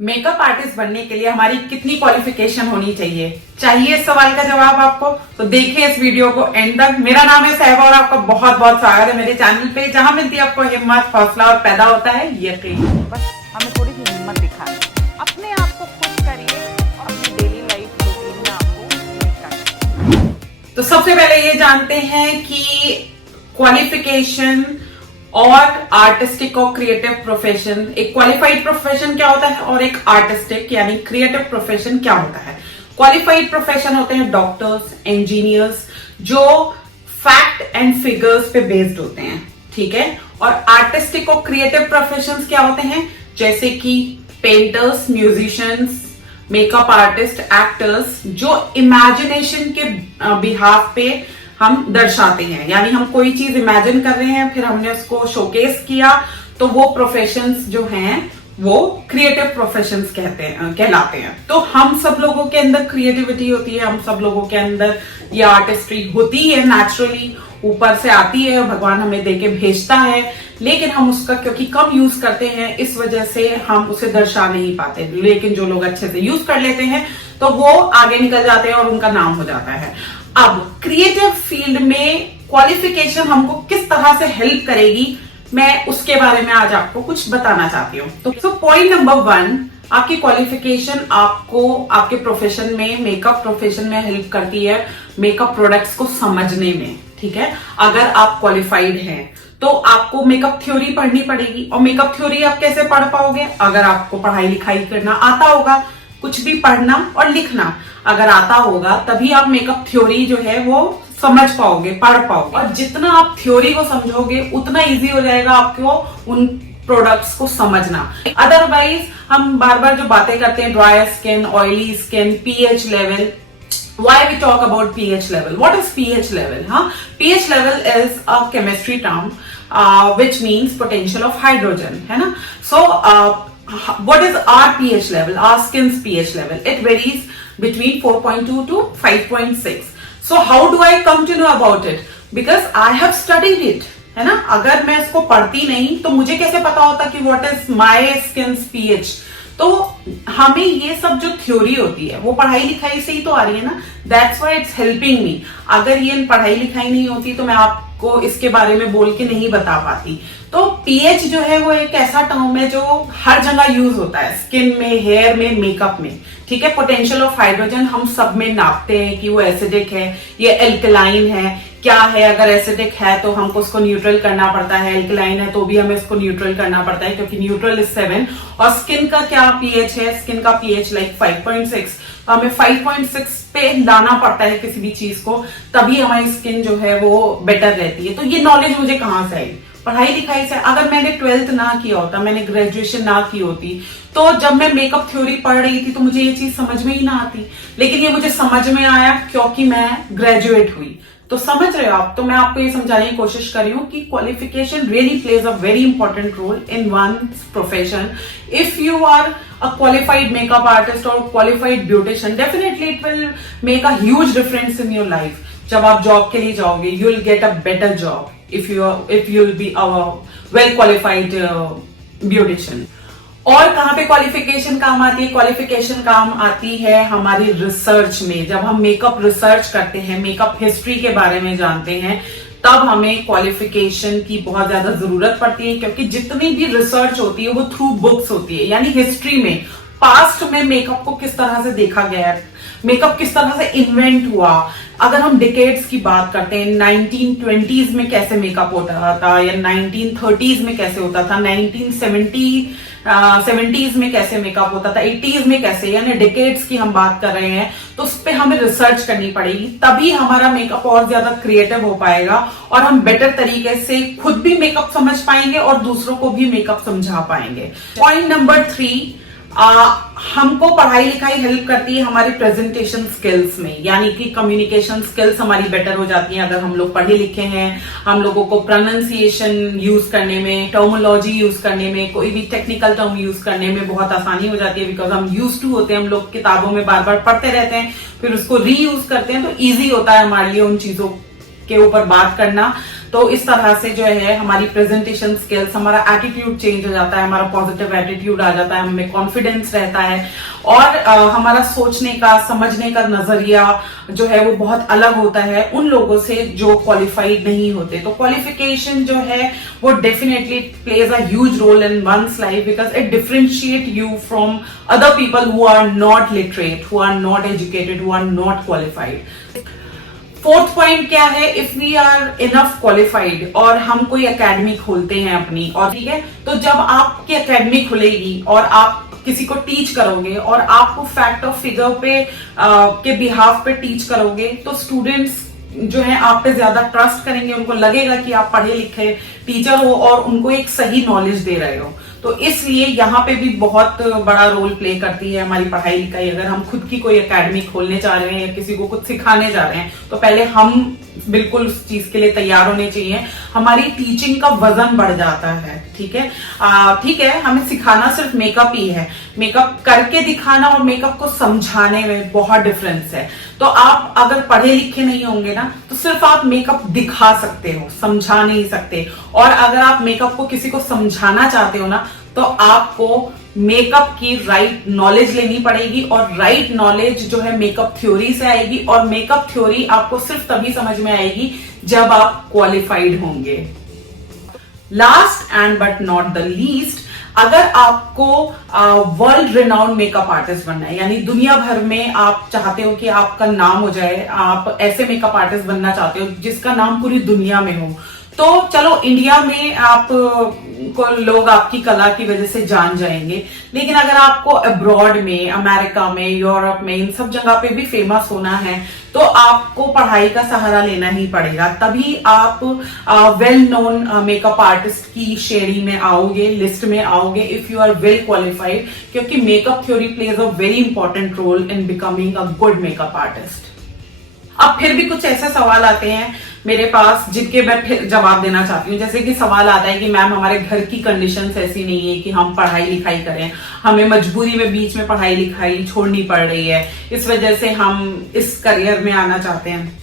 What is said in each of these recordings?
Makeup artist बनने के लिए हमारी कितनी क्वालिफिकेशन होनी चाहिए इस सवाल का जवाब आपको। तो देखिए इस वीडियो को एंड तक। मेरा नाम है सहबा और आपका बहुत बहुत स्वागत है मेरे चैनल पे, जहां मिलती है आपको हिम्मत, हौसला और पैदा होता है यकीन। बस हमें थोड़ी सी हिम्मत दिखानी, अपने आप को खुश करिए और अपनी डेली लाइफ रूटीन में आपको निकालिए। तो सबसे पहले ये जानते हैं कि क्वालिफिकेशन और आर्टिस्टिक और क्रिएटिव प्रोफेशन, एक क्वालिफाइड प्रोफेशन क्या होता है और एक आर्टिस्टिक यानी क्रिएटिव प्रोफेशन क्या होता है। क्वालिफाइड प्रोफेशन होते हैं डॉक्टर्स, इंजीनियर्स, जो फैक्ट एंड फिगर्स पे बेस्ड होते हैं, ठीक है। और आर्टिस्टिक और क्रिएटिव प्रोफेशंस क्या होते हैं, जैसे कि painters, musicians, makeup artist, actors, जो इमेजिनेशन के बिहाफ पे हम दर्शाते हैं, यानी हम कोई चीज इमेजिन कर रहे हैं फिर हमने उसको शोकेस किया, तो वो प्रोफेशंस जो हैं वो क्रिएटिव प्रोफेशंस कहलाते हैं। तो हम सब लोगों के अंदर क्रिएटिविटी होती है, हम सब लोगों के अंदर ये आर्टिस्ट्री होती है, नेचुरली ऊपर से आती है, भगवान हमें देके भेजता है, लेकिन हम उसका क्योंकि कम यूज करते हैं इस वजह से हम उसे दर्शा नहीं पाते। लेकिन जो लोग अच्छे से यूज कर लेते हैं तो वो आगे निकल जाते हैं और उनका नाम हो जाता है। अब क्रिएटिव फील्ड में क्वालिफिकेशन हमको किस तरह से हेल्प करेगी, मैं उसके बारे में आज आपको कुछ बताना चाहती हूँ। तो पॉइंट नंबर 1, आपकी क्वालिफिकेशन आपको आपके प्रोफेशन में, मेकअप प्रोफेशन में हेल्प करती है मेकअप प्रोडक्ट्स को समझने में, ठीक है। अगर आप क्वालिफाइड हैं तो आपको मेकअप थ्योरी पढ़नी पड़ेगी, और मेकअप थ्योरी आप कैसे पढ़ पाओगे, अगर आपको पढ़ाई लिखाई करना आता होगा, कुछ भी पढ़ना और लिखना अगर आता होगा, तभी आप मेकअप थ्योरी जो है वो समझ पाओगे, पढ़ पाओगे। और जितना आप थ्योरी को समझोगे उतना इजी हो जाएगा आपको उन प्रोडक्ट्स को समझना। अदरवाइज हम बार बार जो बातें करते हैं, dry skin, oily skin, pH level, why we talk about pH level? What is pH level? pH level is a chemistry term which means potential of hydrogen, है ना। So what is our pH level? Our skin's pH level, it varies between 4.2 to 5.6. So how do I come to know about it? Because I have studied it, है ना। अगर मैं इसको पढ़ती नहीं तो मुझे कैसे पता होता कि what is my skin's pH? तो हमें ये सब जो थ्योरी होती है वो पढ़ाई लिखाई से ही तो आ रही है ना, that's why it's helping me. अगर ये पढ़ाई लिखाई नहीं होती तो मैं आपको इसके बारे में बोल के नहीं बता पाती। तो पीएच जो है वो एक ऐसा टर्म है जो हर जगह यूज होता है, स्किन में, हेयर में, मेकअप में, ठीक है। पोटेंशियल ऑफ हाइड्रोजन हम सब में नापते हैं कि वो एसिडिक है, ये एल्कलाइन है, क्या है। अगर एसिडिक है तो हमको उसको न्यूट्रल करना पड़ता है, एल्कलाइन है तो भी हमें उसको न्यूट्रल करना पड़ता है, क्योंकि न्यूट्रल इज 7। और स्किन का क्या पीएच है, स्किन का पीएच लाइक 5.6, तो हमें 5.6 पे लाना पड़ता है किसी भी चीज को, तभी हमारी स्किन जो है वो बेटर रहती है। तो ये नॉलेज मुझे कहाँ से आई, पढ़ाई लिखाई से। अगर मैंने 12th ना किया होता, मैंने ग्रेजुएशन ना की होती, तो जब मैं मेकअप थ्योरी पढ़ रही थी तो मुझे ये चीज समझ में ही ना आती। लेकिन ये मुझे समझ में आया क्योंकि मैं ग्रेजुएट हुई। तो समझ रहे हो आप। तो मैं आपको ये समझाने की कोशिश कर रही हूँ कि qualification really plays a very important role in one profession. If you are a qualified makeup artist or qualified beautician, definitely it will make a huge difference in your life. जब आप जॉब के लिए जाओगे, you will get a better job if you will be a well qualified beautician. और कहाँ पे qualification काम आती है, क्वालिफिकेशन काम आती है हमारी रिसर्च में। जब हम मेकअप रिसर्च करते हैं, मेकअप हिस्ट्री के बारे में जानते हैं, तब हमें क्वालिफिकेशन की बहुत ज्यादा जरूरत पड़ती है, क्योंकि जितनी भी रिसर्च होती है वो थ्रू बुक्स होती है, यानी हिस्ट्री में, पास्ट में मेकअप को किस तरह से देखा गया है, मेकअप किस तरह से इन्वेंट हुआ। अगर हम डिकेड्स की बात करते हैं, 1920s में कैसे मेकअप होता था, या 1930s में कैसे होता था, 1970s में कैसे मेकअप होता था, 80s में कैसे, यानी डिकेड्स की हम बात कर रहे हैं, तो उस पर हमें रिसर्च करनी पड़ेगी, तभी हमारा मेकअप और ज्यादा क्रिएटिव हो पाएगा और हम बेटर तरीके से खुद भी मेकअप समझ पाएंगे और दूसरों को भी मेकअप समझा पाएंगे। पॉइंट नंबर 3, हमको पढ़ाई लिखाई हेल्प करती है हमारी प्रेजेंटेशन स्किल्स में, यानी कि कम्युनिकेशन स्किल्स हमारी बेटर हो जाती हैं अगर हम लोग पढ़े लिखे हैं। हम लोगों को प्रोनाउंसिएशन यूज करने में, टर्मोलॉजी यूज करने में, कोई भी टेक्निकल टर्म यूज करने में बहुत आसानी हो जाती है, बिकॉज हम यूज टू होते हैं, हम लोग किताबों में बार बार पढ़ते रहते हैं, फिर उसको रीयूज करते हैं, तो ईजी होता है हमारे लिए उन चीजों के ऊपर बात करना। तो इस तरह से जो है हमारी प्रेजेंटेशन स्किल्स, हमारा एटीट्यूड चेंज हो जाता है, हमारा पॉजिटिव एटीट्यूड आ जाता है, हमें कॉन्फिडेंस रहता है और हमारा सोचने का, समझने का नजरिया जो है वो बहुत अलग होता है उन लोगों से जो क्वालिफाइड नहीं होते। तो क्वालिफिकेशन जो है वो definitely plays a huge role in one's life because it differentiate you from other people who are not literate, who are not educated, who are not qualified. Fourth point क्या है, if we are enough qualified और हम कोई academy खोलते हैं अपनी, और ठीक है, तो जब आपकी एकेडमी खुलेगी और आप किसी को टीच करोगे और आपको फैक्ट और फिगर पे के बिहाफ पे टीच करोगे तो स्टूडेंट्स जो है आप पे ज्यादा ट्रस्ट करेंगे, उनको लगेगा कि आप पढ़े लिखे टीचर हो और उनको एक सही नॉलेज दे रहे हो। तो इसलिए यहाँ पे भी बहुत बड़ा रोल प्ले करती है हमारी पढ़ाई लिखाई। अगर हम खुद की कोई एकेडमी खोलने चाह रहे हैं या किसी को कुछ सिखाने जा रहे हैं तो पहले हम बिल्कुल उस चीज के लिए तैयार होने चाहिए। हमारी टीचिंग का वजन बढ़ जाता है, ठीक है। ठीक है, हमें सिखाना सिर्फ मेकअप ही है, मेकअप करके दिखाना और मेकअप को समझाने में बहुत डिफरेंस है। तो आप अगर पढ़े लिखे नहीं होंगे ना तो सिर्फ आप मेकअप दिखा सकते हो, समझा नहीं सकते। और अगर आप मेकअप को किसी को समझाना चाहते हो ना तो आपको मेकअप की राइट नॉलेज लेनी पड़ेगी और राइट नॉलेज जो है मेकअप थ्योरी से आएगी और मेकअप थ्योरी आपको सिर्फ तभी समझ में आएगी जब आप क्वालिफाइड होंगे। Last and but not the least, अगर आपको वर्ल्ड रिनाउंड मेकअप आर्टिस्ट बनना है, यानी दुनिया भर में आप चाहते हो कि आपका नाम हो जाए, आप ऐसे मेकअप आर्टिस्ट बनना चाहते हो जिसका नाम पूरी दुनिया में हो, तो चलो इंडिया में आप को लोग आपकी कला की वजह से जान जाएंगे, लेकिन अगर आपको अब्रॉड में, अमेरिका में, यूरोप में, इन सब जगह पे भी फेमस होना है तो आपको पढ़ाई का सहारा लेना ही पड़ेगा। तभी आप वेल नोन मेकअप आर्टिस्ट की श्रेणी में आओगे, लिस्ट में आओगे, if you are well qualified, क्योंकि makeup theory plays a very important role in becoming a good makeup artist. अब फिर भी कुछ ऐसे सवाल आते हैं मेरे पास जिनके मैं फिर जवाब देना चाहती हूँ। जैसे कि सवाल आता है कि मैम हमारे घर की कंडीशंस ऐसी नहीं है कि हम पढ़ाई लिखाई करें, हमें मजबूरी में बीच में पढ़ाई लिखाई छोड़नी पड़ रही है, इस वजह से हम इस करियर में आना चाहते हैं,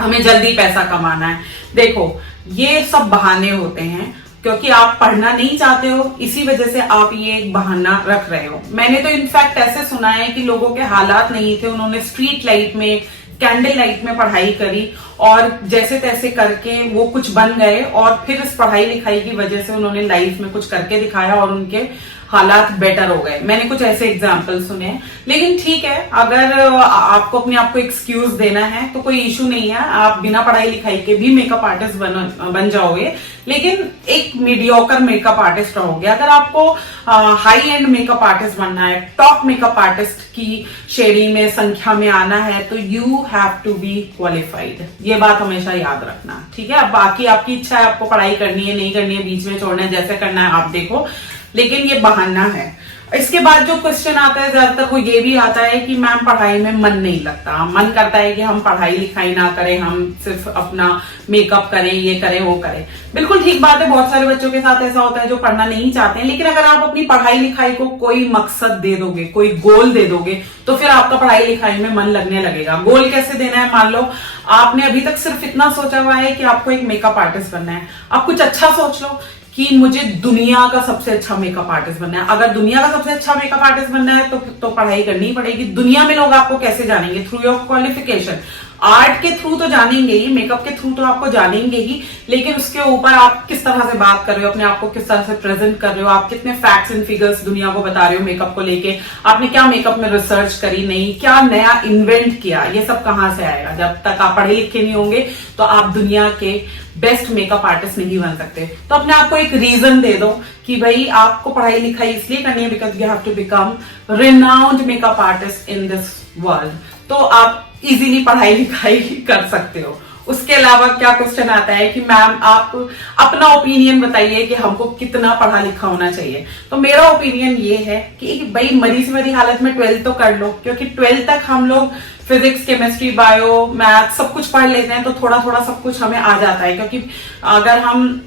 हमें जल्दी पैसा कमाना है। देखो, ये सब बहाने होते हैं क्योंकि आप पढ़ना नहीं चाहते हो, इसी वजह से आप ये एक बहाना रख रहे हो। मैंने तो इनफैक्ट ऐसे सुना है कि लोगों के हालात नहीं थे, उन्होंने स्ट्रीट लाइट में, कैंडल लाइट में पढ़ाई करी और जैसे तैसे करके वो कुछ बन गए और फिर इस पढ़ाई लिखाई की वजह से उन्होंने लाइफ में कुछ करके दिखाया और उनके हालात बेटर हो गए। मैंने कुछ ऐसे एग्जाम्पल सुने हैं। लेकिन ठीक है, अगर आपको अपने आप को एक्सक्यूज देना है तो कोई इशू नहीं है, आप बिना पढ़ाई लिखाई के भी मेकअप आर्टिस्ट बन जाओगे, लेकिन एक मीडियोकर मेकअप आर्टिस्ट रहोगे। अगर आपको हाई एंड मेकअप आर्टिस्ट बनना है, टॉप मेकअप आर्टिस्ट की श्रेणी में, संख्या में आना है, तो you have to be qualified. ये बात हमेशा याद रखना, ठीक है। अब बाकी आपकी इच्छा है, आपको पढ़ाई करनी है, नहीं करनी है, बीच में छोड़ना है, जैसे करना है आप देखो, लेकिन ये बहाना है। इसके बाद जो क्वेश्चन आता है ज्यादातर वो ये भी आता है कि मैम पढ़ाई में मन नहीं लगता, मन करता है कि हम पढ़ाई लिखाई ना करें, हम सिर्फ अपना मेकअप करें, ये करें, वो करें। बिल्कुल ठीक बात है, बहुत सारे बच्चों के साथ ऐसा होता है जो पढ़ना नहीं चाहते हैं, लेकिन अगर आप अपनी पढ़ाई लिखाई को कोई मकसद दे दोगे, कोई गोल दे दोगे, तो फिर आपका पढ़ाई लिखाई में मन लगने लगेगा। गोल कैसे देना है? मान लो आपने अभी तक सिर्फ इतना सोचा हुआ है कि आपको एक मेकअप आर्टिस्ट बनना है, आप कुछ अच्छा सोच लो कि मुझे दुनिया का सबसे अच्छा मेकअप आर्टिस्ट बनना है। अगर दुनिया का सबसे अच्छा मेकअप आर्टिस्ट बनना है तो पढ़ाई करनी पड़ेगी। दुनिया में लोग आपको कैसे जानेंगे? Through your qualification. आर्ट के थ्रू तो जानेंगे ही, मेकअप के थ्रू तो आपको जानेंगे ही, लेकिन उसके ऊपर आप किस तरह से बात कर रहे हो, अपने आप को किस तरह से प्रेजेंट कर रहे हो, आप कितने फैक्ट्स एंड फिगर्स दुनिया को बता रहे हो मेकअप को लेके, आपने क्या मेकअप में रिसर्च करी, नहीं क्या नया इन्वेंट किया, ये सब कहां से आएगा? जब तक आप पढ़े लिखे नहीं होंगे तो आप दुनिया के बेस्ट मेकअप आर्टिस्ट नहीं बन सकते। तो अपने आप को एक रीजन दे दो कि भाई आपको पढ़ाई लिखाई इसलिए करनी है because you have to become renowned makeup artist in this world. तो आप इजीली पढ़ाई लिखाई कर सकते हो। उसके अलावा क्या क्वेश्चन आता है कि मैम आप अपना ओपिनियन बताइए कि हमको कितना पढ़ा लिखा होना चाहिए। तो मेरा ओपिनियन ये है कि भाई मरी से मरी हालत में 12th तो कर लो, क्योंकि 12th तक हम लोग फिजिक्स, केमिस्ट्री, बायो, मैथ सब कुछ पढ़ लेते हैं, तो थोड़ा थोड़ा सब कुछ हमें आ जाता है। क्योंकि अगर हम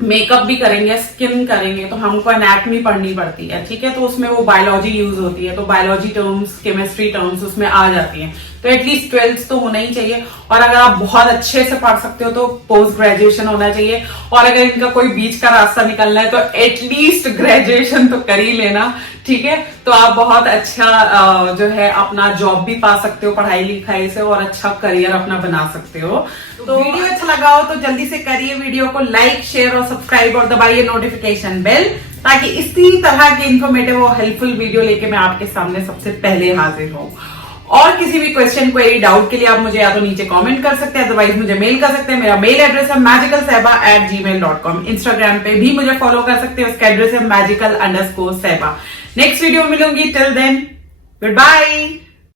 मेकअप भी करेंगे, स्किन करेंगे, तो हमको एनाटमी पढ़नी पड़ती है, ठीक है। तो उसमें वो बायोलॉजी यूज होती है, तो बायोलॉजी टर्म्स, केमिस्ट्री टर्म्स उसमें आ जाती हैं। तो एटलीस्ट 12th तो होना ही चाहिए। और अगर आप बहुत अच्छे से पढ़ सकते हो तो पोस्ट ग्रेजुएशन होना चाहिए। और अगर इनका कोई बीच का रास्ता निकलना है तो एटलीस्ट ग्रेजुएशन तो कर ही लेना, ठीक है। तो आप बहुत अच्छा जो है अपना जॉब भी पा सकते हो पढ़ाई लिखाई से, और अच्छा करियर अपना बना सकते हो। तो वीडियो अच्छा लगा हो तो जल्दी से करिए वीडियो को लाइक, शेयर और सब्सक्राइब, और दबाइए नोटिफिकेशन बेल, ताकि इसी तरह के इन्फॉर्मेटिव और हेल्पफुल वीडियो लेके मैं आपके सामने सबसे पहले हाजिर हूँ। और किसी भी क्वेश्चन, क्वेरी, डाउट के लिए आप मुझे या तो नीचे कमेंट कर सकते हैं, अदरवाइज मुझे मेल कर सकते हैं। मेरा मेल एड्रेस है magicalsaiba@gmail.com। इंस्टाग्राम पे भी मुझे फॉलो कर सकते हैं, उसका एड्रेस है magical_saiba। नेक्स्ट वीडियो में मिलूंगी, टिल देन गुड बाय।